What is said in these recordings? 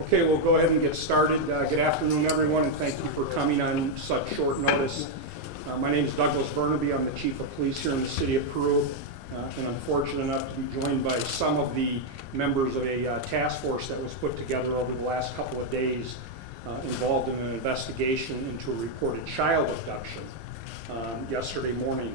Okay, we'll go ahead and get started. Good afternoon, everyone, and thank you for coming on such short notice. My name is Douglas Burnaby. I'm the Chief of Police here in the City of Peru, and I'm fortunate enough to be joined by some of the members of a task force that was put together over the last couple of days involved in an investigation into a reported child abduction yesterday morning.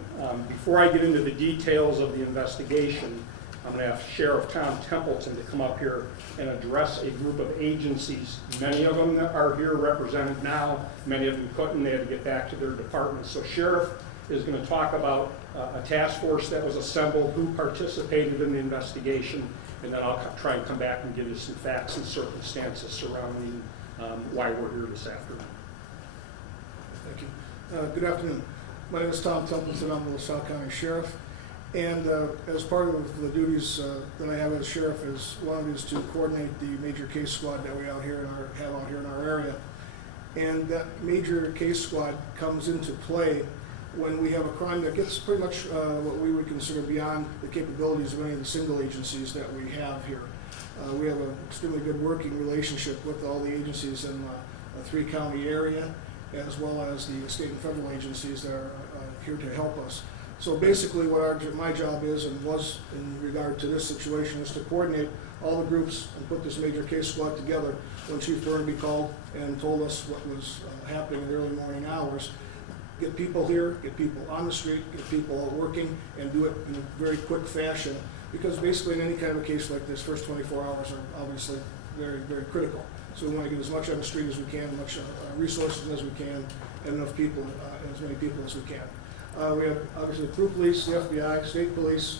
Before I get into the details of the investigation, I'm going to ask Sheriff Tom Templeton to come up here and address a group of agencies. Many of them that are here represented now. Many of them couldn't. They had to get back to their departments. So Sheriff is going to talk about a task force that was assembled, who participated in the investigation, and then I'll try and come back and give you some facts and circumstances surrounding why we're here this afternoon. Thank you. Good afternoon. My name is Tom Templeton. I'm the LaSalle County Sheriff. And as part of the duties that I have as sheriff, one is to coordinate the major case squad that we have out here in our area. And that major case squad comes into play when we have a crime that gets pretty much what we would consider beyond the capabilities of any of the single agencies that we have here. We have an extremely good working relationship with all the agencies in the three-county area, as well as the state and federal agencies that are here to help us. So basically what my job is and was in regard to this situation is to coordinate all the groups and put this major case squad together when Chief Burnaby called and told us what was happening in the early morning hours. Get people here, get people on the street, get people working, and do it in a very quick fashion, because basically in any kind of a case like this, first 24 hours are obviously very, very critical. So we want to get as much on the street as we can, as much resources as we can, and enough people, as many people as we can. We have obviously the Peru Police, the FBI, State Police,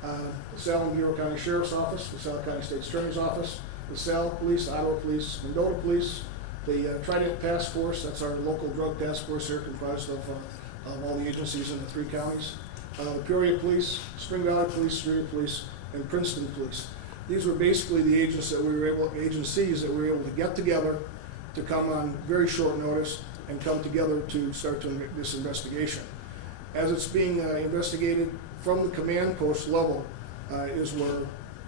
the LaSalle and Bureau County Sheriff's Office, the LaSalle County State Attorney's Office, the LaSalle Police, Ottawa Police, Mendota Police, the Trident Task Force, that's our local drug task force here, comprised of all the agencies in the three counties, the Peoria Police, Spring Valley Police, Superior Police, and Princeton Police. These were basically the agencies that we were able to get together to come on very short notice and come together to start this investigation. As it's being investigated from the command post level is where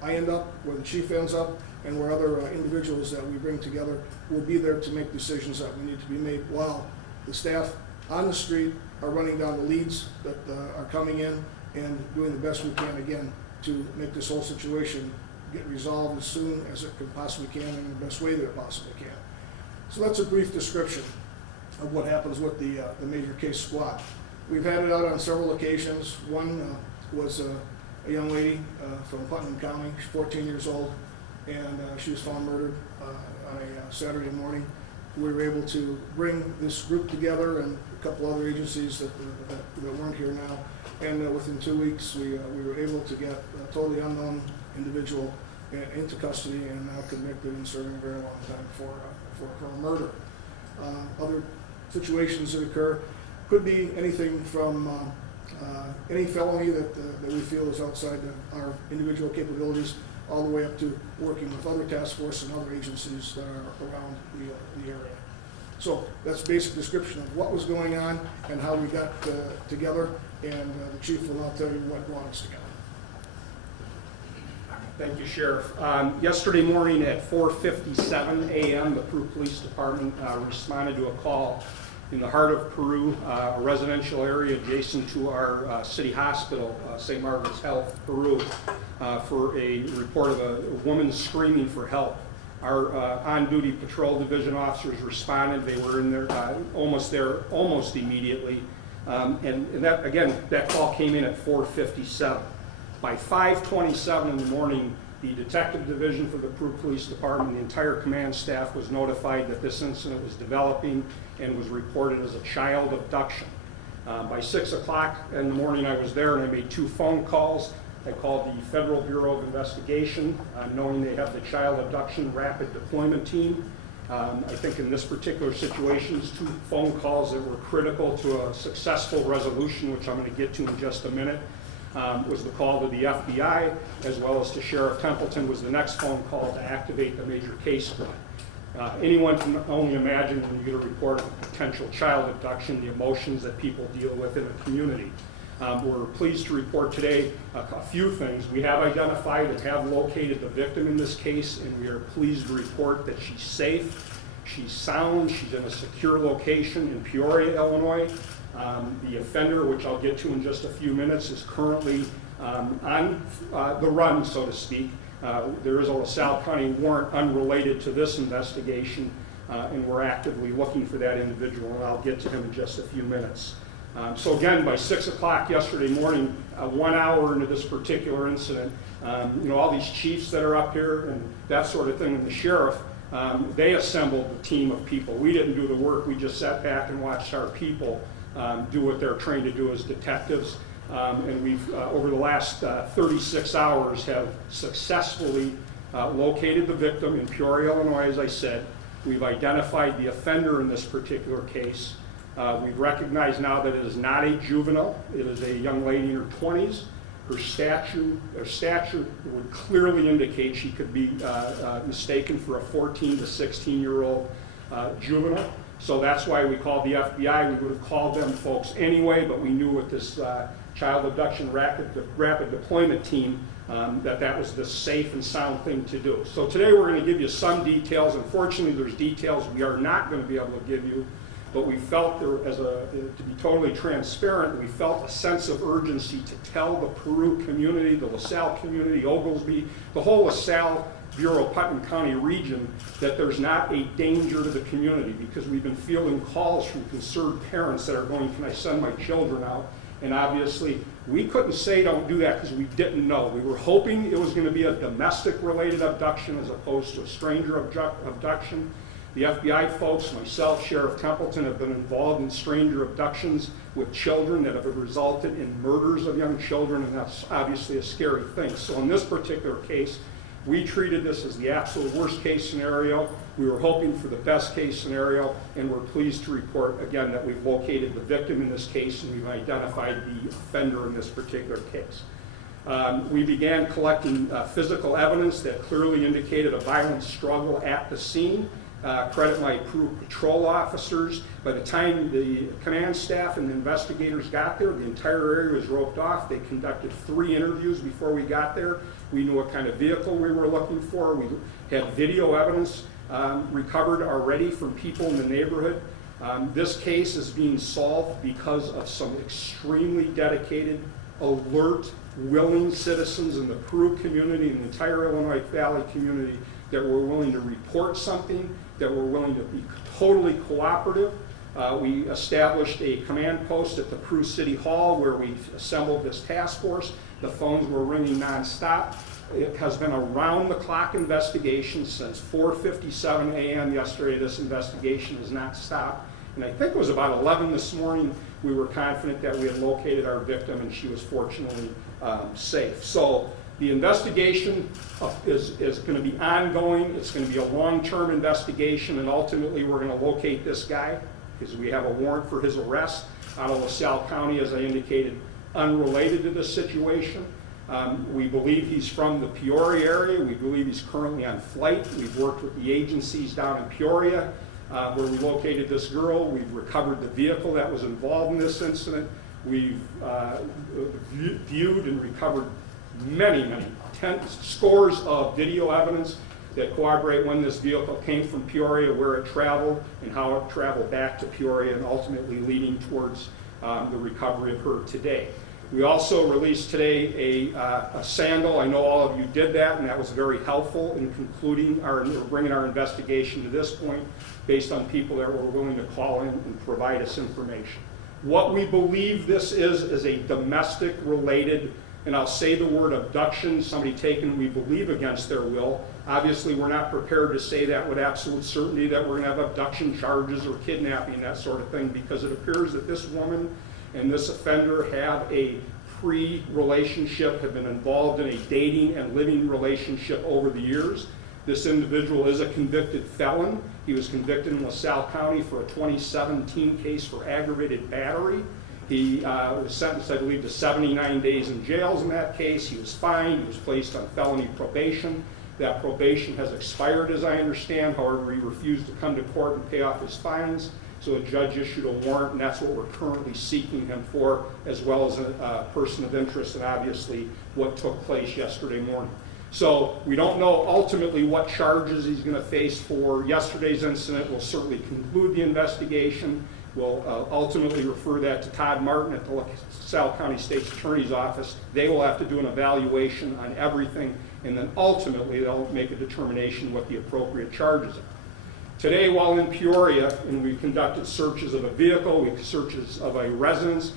I end up, where the chief ends up, and where other individuals that we bring together will be there to make decisions that we need to be made, while the staff on the street are running down the leads that are coming in and doing the best we can, again, to make this whole situation get resolved as soon as it can possibly can in the best way that it possibly can. So that's a brief description of what happens with the major case squad. We've had it out on several occasions. One was a young lady from Putnam County. She's 14 years old, and she was found murdered on a Saturday morning. We were able to bring this group together and a couple other agencies that weren't here now, and within 2 weeks we were able to get a totally unknown individual into custody and now convicted and serving a very long time for a murder. Other situations that occur could be anything from any felony that we feel is outside our individual capabilities, all the way up to working with other task force and other agencies that are around the area. So that's a basic description of what was going on and how we got together, and the chief will now tell you what brought us together. Thank you, Sheriff. Yesterday morning at 4:57 a.m., the Peru Police Department responded to a call in the heart of Peru, a residential area adjacent to our city hospital, St. Margaret's Health, Peru, for a report of a woman screaming for help. Our on-duty patrol division officers responded. They were in there almost immediately. And that, again, that call came in at 4:57. By 5:27 in the morning, the detective division for the Peru Police Department, the entire command staff was notified that this incident was developing and was reported as a child abduction. By 6 o'clock in the morning, I was there and I made 2 phone calls. I called the Federal Bureau of Investigation, knowing they have the Child Abduction Rapid Deployment Team. I think in this particular situation, 2 phone calls that were critical to a successful resolution, which I'm going to get to in just a minute. Was the call to the FBI, as well as to Sheriff Templeton was the next phone call to activate the major case squad. Anyone can only imagine when you get a report of a potential child abduction, the emotions that people deal with in a community. We're pleased to report today a few things. We have identified and have located the victim in this case, and we are pleased to report that she's safe, she's sound, she's in a secure location in Peoria, Illinois. The offender, which I'll get to in just a few minutes, is currently on the run, so to speak. There is a LaSalle County warrant unrelated to this investigation, and we're actively looking for that individual, and I'll get to him in just a few minutes. So again, by 6 o'clock yesterday morning, 1 hour into this particular incident, all these chiefs that are up here and that sort of thing, and the sheriff, they assembled a team of people. We didn't do the work, we just sat back and watched our people do what they're trained to do as detectives. And we've, over the last 36 hours, have successfully located the victim in Peoria, Illinois, as I said. We've identified the offender in this particular case. We've recognized now that it is not a juvenile. It is a young lady in her 20s. Her stature would clearly indicate she could be mistaken for a 14 to 16-year-old juvenile. So that's why we called the FBI. We would have called them folks anyway, but we knew with this child abduction rapid deployment team that was the safe and sound thing to do. So today we're going to give you some details. Unfortunately, there's details we are not going to be able to give you, but we felt to be totally transparent, we felt a sense of urgency to tell the Peru community, the LaSalle community, Oglesby, the whole LaSalle, Bureau, Putnam County region, that there's not a danger to the community, because we've been fielding calls from concerned parents that are going, can I send my children out? And obviously, we couldn't say don't do that because we didn't know. We were hoping it was going to be a domestic-related abduction as opposed to a stranger abduction. The FBI folks, myself, Sheriff Templeton, have been involved in stranger abductions with children that have resulted in murders of young children, and that's obviously a scary thing. So in this particular case, we treated this as the absolute worst case scenario. We were hoping for the best case scenario, and we're pleased to report again that we've located the victim in this case and we've identified the offender in this particular case. We began collecting physical evidence that clearly indicated a violent struggle at the scene. Credit my Peru patrol officers. By the time the command staff and the investigators got there, the entire area was roped off. They conducted 3 interviews before we got there. We knew what kind of vehicle we were looking for. We had video evidence recovered already from people in the neighborhood. This case is being solved because of some extremely dedicated, alert, willing citizens in the Peru community and the entire Illinois Valley community that were willing to report something, that were willing to be totally cooperative. We established a command post at the Peru City Hall where we assembled this task force. The phones were ringing nonstop. It has been a round-the-clock investigation since 4:57 a.m. yesterday. This investigation has not stopped. And I think it was about 11 this morning we were confident that we had located our victim, and she was fortunately safe. So the investigation is going to be ongoing. It's going to be a long-term investigation, and ultimately we're going to locate this guy because we have a warrant for his arrest out of LaSalle County, as I indicated, unrelated to this situation. We believe he's from the Peoria area. We believe he's currently on flight. We've worked with the agencies down in Peoria where we located this girl. We've recovered the vehicle that was involved in this incident. We've viewed and recovered many scores of video evidence that corroborate when this vehicle came from Peoria, where it traveled, and how it traveled back to Peoria, and ultimately leading towards the recovery of her today. We also released today a sandal. I know all of you did that, and that was very helpful in bringing our investigation to this point, based on people that were willing to call in and provide us information. What we believe this is a domestic-related, and I'll say the word abduction, somebody taken, we believe, against their will. Obviously, we're not prepared to say that with absolute certainty, that we're going to have abduction charges or kidnapping, that sort of thing, because it appears that this woman and this offender have a pre-relationship, have been involved in a dating and living relationship over the years. This individual is a convicted felon. He was convicted in LaSalle County for a 2017 case for aggravated battery. He was sentenced, I believe, to 79 days in jails in that case. He was fined. He was placed on felony probation. That probation has expired, as I understand. However, he refused to come to court and pay off his fines. So a judge issued a warrant, and that's what we're currently seeking him for, as well as a person of interest, and obviously what took place yesterday morning. So we don't know ultimately what charges he's going to face for yesterday's incident. We'll certainly conclude the investigation. We'll ultimately refer that to Todd Martin at the LaSalle County State's Attorney's Office. They will have to do an evaluation on everything, and then ultimately they'll make a determination what the appropriate charges are. Today, while in Peoria, and we conducted searches of a vehicle, we searches of a residence,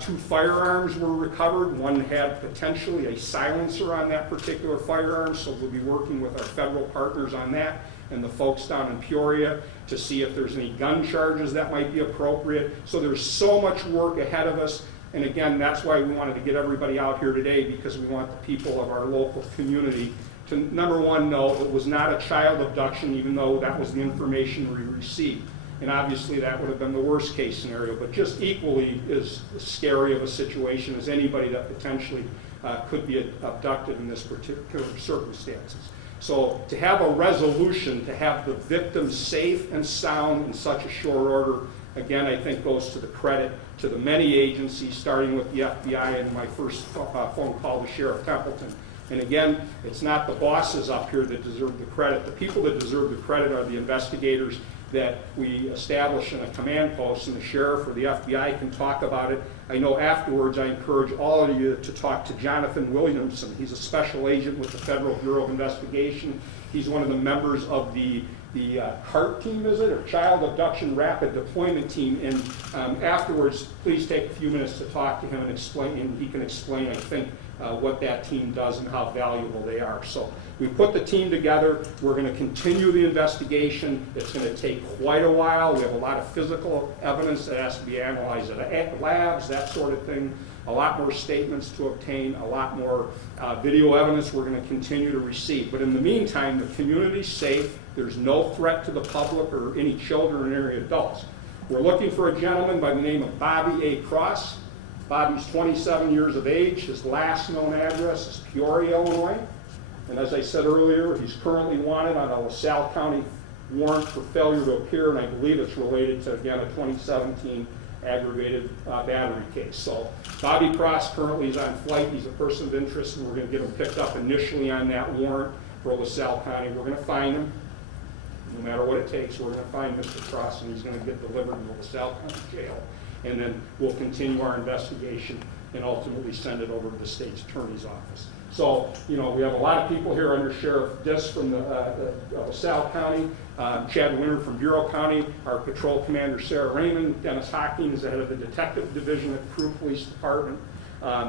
2 firearms were recovered. One had potentially a silencer on that particular firearm, so we'll be working with our federal partners on that and the folks down in Peoria to see if there's any gun charges that might be appropriate. So there's so much work ahead of us, and again, that's why we wanted to get everybody out here today, because we want the people of our local community to, number one, know it was not a child abduction, even though that was the information we received. And obviously that would have been the worst case scenario, but just equally as scary of a situation as anybody that potentially could be abducted in this particular circumstances. So to have a resolution, to have the victim safe and sound in such a short order, again, I think goes to the credit to the many agencies, starting with the FBI and my first phone call to Sheriff Templeton. And again, it's not the bosses up here that deserve the credit. The people that deserve the credit are the investigators that we establish in a command post, and the sheriff or the FBI can talk about it. I know afterwards I encourage all of you to talk to Jonathan Williamson. He's a special agent with the Federal Bureau of Investigation. He's one of the members of the CART team, is it, or Child Abduction Rapid Deployment Team, and afterwards please take a few minutes to talk to him and explain, and he can explain, I think, what that team does and how valuable they are. So we put the team together. We're going to continue the investigation. It's going to take quite a while. We have a lot of physical evidence that has to be analyzed at labs, that sort of thing. A lot more statements to obtain, a lot more video evidence we're going to continue to receive. But in the meantime, the community's safe. There's no threat to the public or any children or any adults. We're looking for a gentleman by the name of Bobby A. Cross. Bobby's 27 years of age. His last known address is Peoria, Illinois. And as I said earlier, he's currently wanted on a LaSalle County warrant for failure to appear, and I believe it's related to, again, a 2017 aggravated battery case. So Bobby Cross currently is on flight. He's a person of interest, and we're going to get him picked up initially on that warrant for LaSalle County. We're going to find him. No matter what it takes, we're going to find Mr. Cross, and he's going to get delivered to the LaSalle County Jail. And then we'll continue our investigation and ultimately send it over to the state's attorney's office. So, you know, we have a lot of people here under Sheriff Diss from the LaSalle County, Chad Winter from Bureau County, our patrol commander Sarah Raymond, Dennis Hocking is the head of the detective division at the Peru Police Department,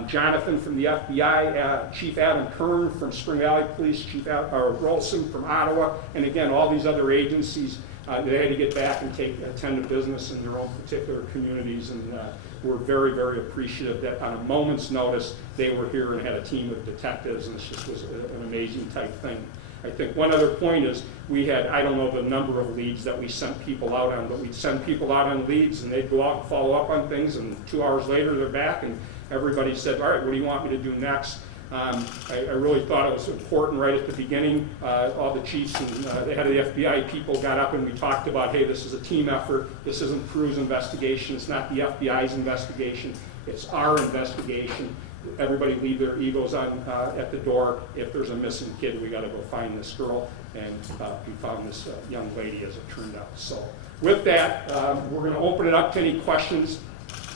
Jonathan from the FBI, Chief Adam Kern from Spring Valley Police, Chief Rolson from Ottawa, and again, all these other agencies. They had to get back and attend to business in their own particular communities, and we're very, very appreciative that on a moment's notice they were here and had a team of detectives, and this just was an amazing type thing. I think one other point is we had, I don't know the number of leads that we sent people out on, but we'd send people out on leads and they'd go out and follow up on things, and 2 hours later they're back and everybody said, all right, what do you want me to do next? I really thought it was important right at the beginning. All the chiefs and the head of the FBI people got up and we talked about, hey, this is a team effort. This isn't Peru's investigation. It's not the FBI's investigation. It's our investigation. Everybody leave their egos on at the door. If there's a missing kid, we got to go find this girl. And we found this young lady, as it turned out. So with that, we're going to open it up to any questions.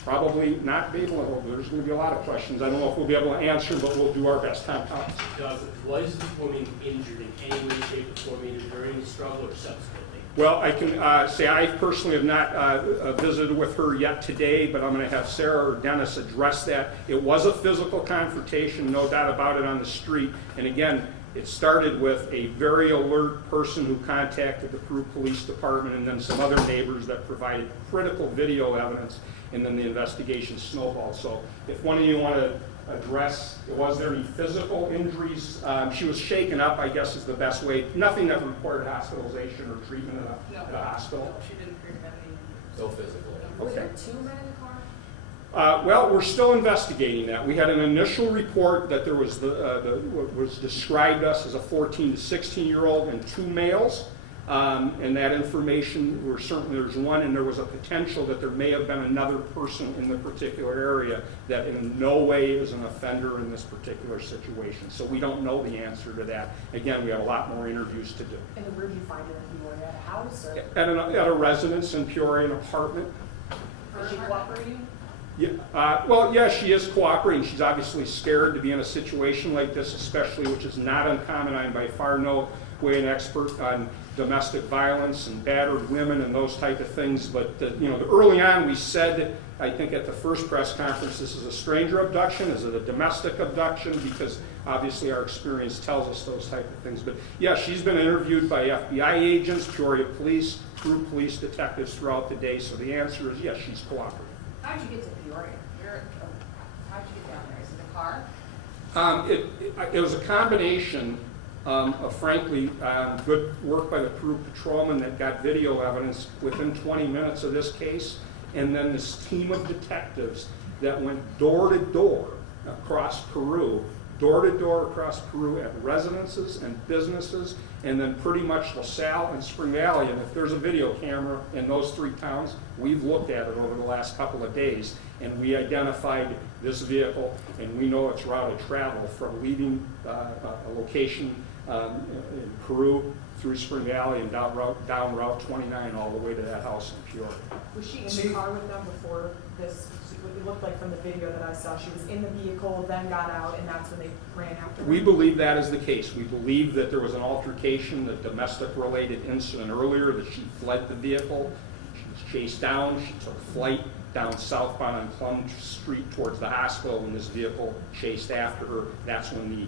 Probably not be able to, there's going to be a lot of questions. I don't know if we'll be able to answer, but we'll do our best. Tom Thompson. Was the woman injured in any way, shape, or form, either during the struggle or subsequently? Well, I can say I personally have not visited with her yet today, but I'm going to have Sarah or Dennis address that. It was a physical confrontation, no doubt about it, on the street. And again, it started with a very alert person who contacted the Peru Police Department and then some other neighbors that provided critical video evidence, and then the investigation snowballed. So if one of you want to address, was there any physical injuries? She was shaken up, I guess is the best way. Nothing that required hospitalization or treatment at a hospital. No, she didn't appear to have any. No physical. Was Okay. there 2 men in the car? Well, we're still investigating that. We had an initial report that there was what was described us as a 14 to 16-year-old and 2 males. And that information, we're certain there's one, and there was a potential that there may have been another person in the particular area that in no way is an offender in this particular situation. So we don't know the answer to that. Again, we have a lot more interviews to do. And where did you find her? You were at a house or? At a residence in Peoria, an apartment. Is she cooperating? Yeah, well, yeah, she is cooperating. She's obviously scared to be in a situation like this, especially, which is not uncommon. I'm by far no way an expert on domestic violence and battered women and those type of things. But you know, early on we said, I think at the first press conference, this is a stranger abduction. Is it a domestic abduction? Because obviously our experience tells us those type of things. But yeah, she's been interviewed by FBI agents, Peoria police, Peru police detectives throughout the day. So the answer is yes, she's cooperating. How'd you get to Peoria? How'd you get down there? Is it a car? It was a combination of frankly good work by the Peru patrolman that got video evidence within 20 minutes of this case, and then this team of detectives that went door to door across Peru, at residences and businesses, and then pretty much LaSalle and Spring Valley. And if there's a video camera in those three towns, we've looked at it over the last couple of days, and we identified this vehicle, and we know its route of travel from leaving a location in Peru through Spring Valley and down Route 29 all the way to that house in Peoria. Was she in the car with them before this? It looked like from the video that I saw, she was in the vehicle, then got out, and that's when they ran after her? We believe that is the case. We believe that there was an altercation, a domestic-related incident earlier, that she fled the vehicle. She was chased down. She took flight down southbound on Plum Street towards the hospital, and this vehicle chased after her. That's when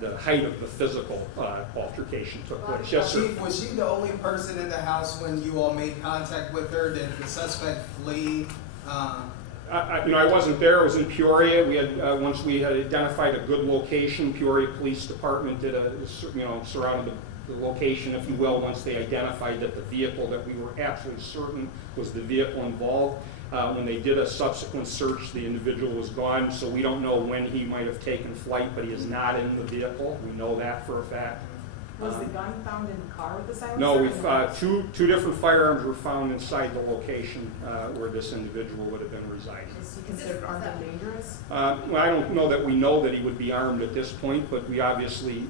the height of the physical altercation took place. Yes, sir. Chief, was she the only person in the house when you all made contact with her? Did the suspect flee? I wasn't there. I was in Peoria. We had once we had identified a good location. Peoria Police Department did surrounded the location, if you will, once they identified that the vehicle that we were absolutely certain was the vehicle involved. When they did a subsequent search, the individual was gone, so we don't know when he might have taken flight, but he is not in the vehicle. We know that for a fact. Was the gun found in the car with the silencer? No, we've two different firearms were found inside the location where this individual would have been residing. Is he considered armed and dangerous? Well, I don't know that we know that he would be armed at this point, but we obviously,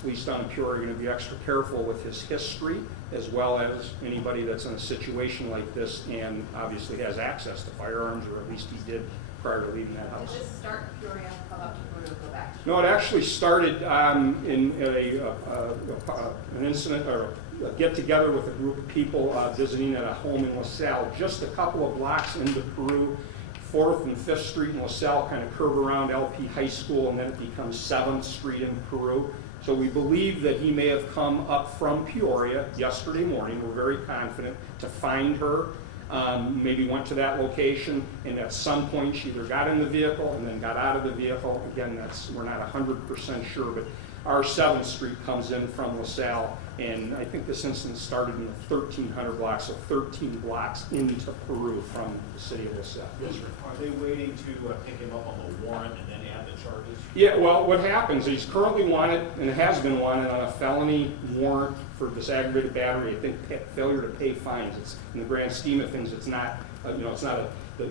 police down in Peoria are going to be extra careful with his history, as well as anybody that's in a situation like this and obviously has access to firearms, or at least he did prior to leaving that house. Did this start in Peoria, come up to Peru, go back to No, it actually started in an incident or a get-together with a group of people visiting at a home in LaSalle, just a couple of blocks into Peru. 4th and 5th Street in LaSalle kind of curve around LP High School, and then it becomes 7th Street in Peru. So we believe that he may have come up from Peoria yesterday morning. We're very confident to find her. Maybe went to that location, and at some point she either got in the vehicle and then got out of the vehicle. Again, we're not 100% sure, but our 7th Street comes in from LaSalle, and I think this incident started in the 1300 blocks, so 13 blocks into Peru from the city of LaSalle. Yes, sir. Are they waiting to pick him up on the warrant and then add the charges? Yeah, well, what happens, he's currently wanted, and has been wanted on a felony warrant for this aggravated battery. I think failure to pay fines. It's, in the grand scheme of things, it's not,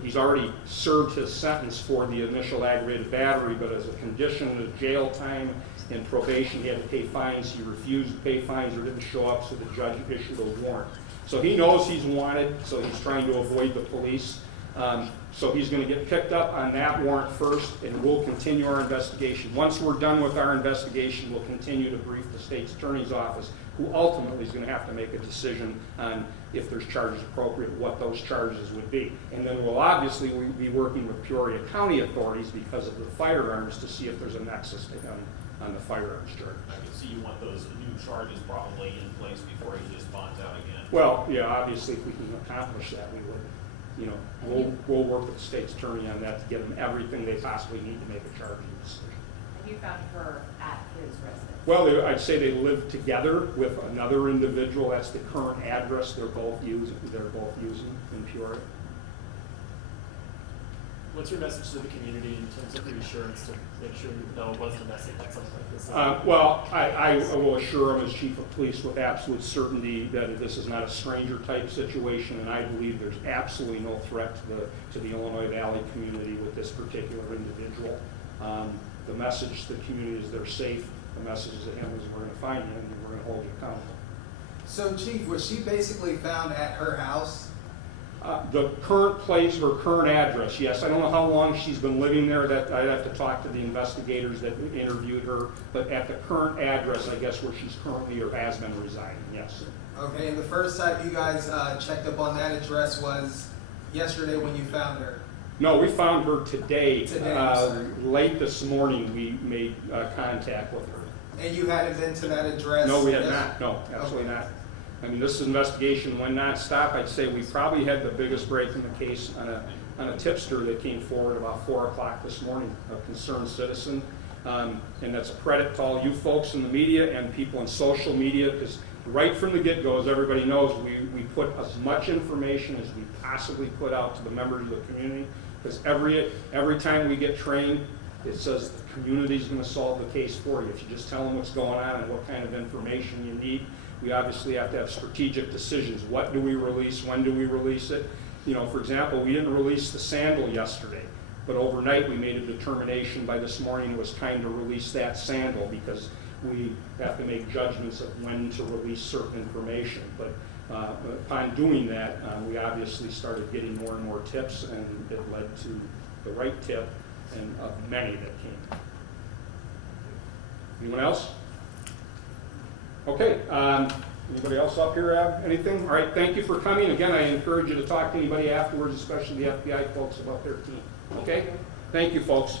he's already served his sentence for the initial aggravated battery, but as a condition of jail time and probation, he had to pay fines. He refused to pay fines or didn't show up, so the judge issued a warrant. So he knows he's wanted, so he's trying to avoid the police. So he's going to get picked up on that warrant first, and we'll continue our investigation. Once we're done with our investigation, we'll continue to brief the state's attorney's office, who ultimately is going to have to make a decision on if there's charges appropriate, what those charges would be. And then we'll obviously be working with Peoria County authorities because of the firearms to see if there's a nexus to him on the firearms charge. I can see you want those new charges probably in place before he just bonds out again. Well, yeah, obviously if we can accomplish that, we would. We'll work with the state's attorney on that to give them everything they possibly need to make a charging decision. And you found her at his residence? Well, I'd say they live together with another individual. That's the current address they're both using in Peoria. What's your message to the community in terms of reassurance to make sure you know it was domestic, that something like this? Well, I will assure him as chief of police with absolute certainty that this is not a stranger type situation, and I believe there's absolutely no threat to the Illinois Valley community with this particular individual. The message to the community is they're safe. The message to him is we're going to find him and we're going to hold you accountable. So, Chief, was she basically found at her house? The current place or current address, yes. I don't know how long she's been living there. That I'd have to talk to the investigators that interviewed her. But at the current address, I guess where she's currently or has been residing, yes. Okay, and the first time you guys checked up on that address was yesterday when you found her? No, we found her today. Today, late this morning, we made contact with her. And you hadn't been to that address? No, we had not. No, absolutely not. I mean, this investigation went nonstop. I'd say we probably had the biggest break in the case on a tipster that came forward about 4 o'clock this morning, a concerned citizen. And that's a credit to all you folks in the media and people on social media, because right from the get-go, as everybody knows, we put as much information as we possibly put out to the members of the community, because every time we get trained, it says the community's going to solve the case for you. If you just tell them what's going on and what kind of information you need, we obviously have to have strategic decisions. What do we release? When do we release it? You know, for example, we didn't release the sandal yesterday, but overnight we made a determination by this morning it was time to release that sandal because we have to make judgments of when to release certain information. But upon doing that, we obviously started getting more and more tips, and it led to the right tip and of many that came. Anyone else? Okay, anybody else up here have anything? All right, thank you for coming. Again, I encourage you to talk to anybody afterwards, especially the FBI folks about their team. Okay? Thank you, folks.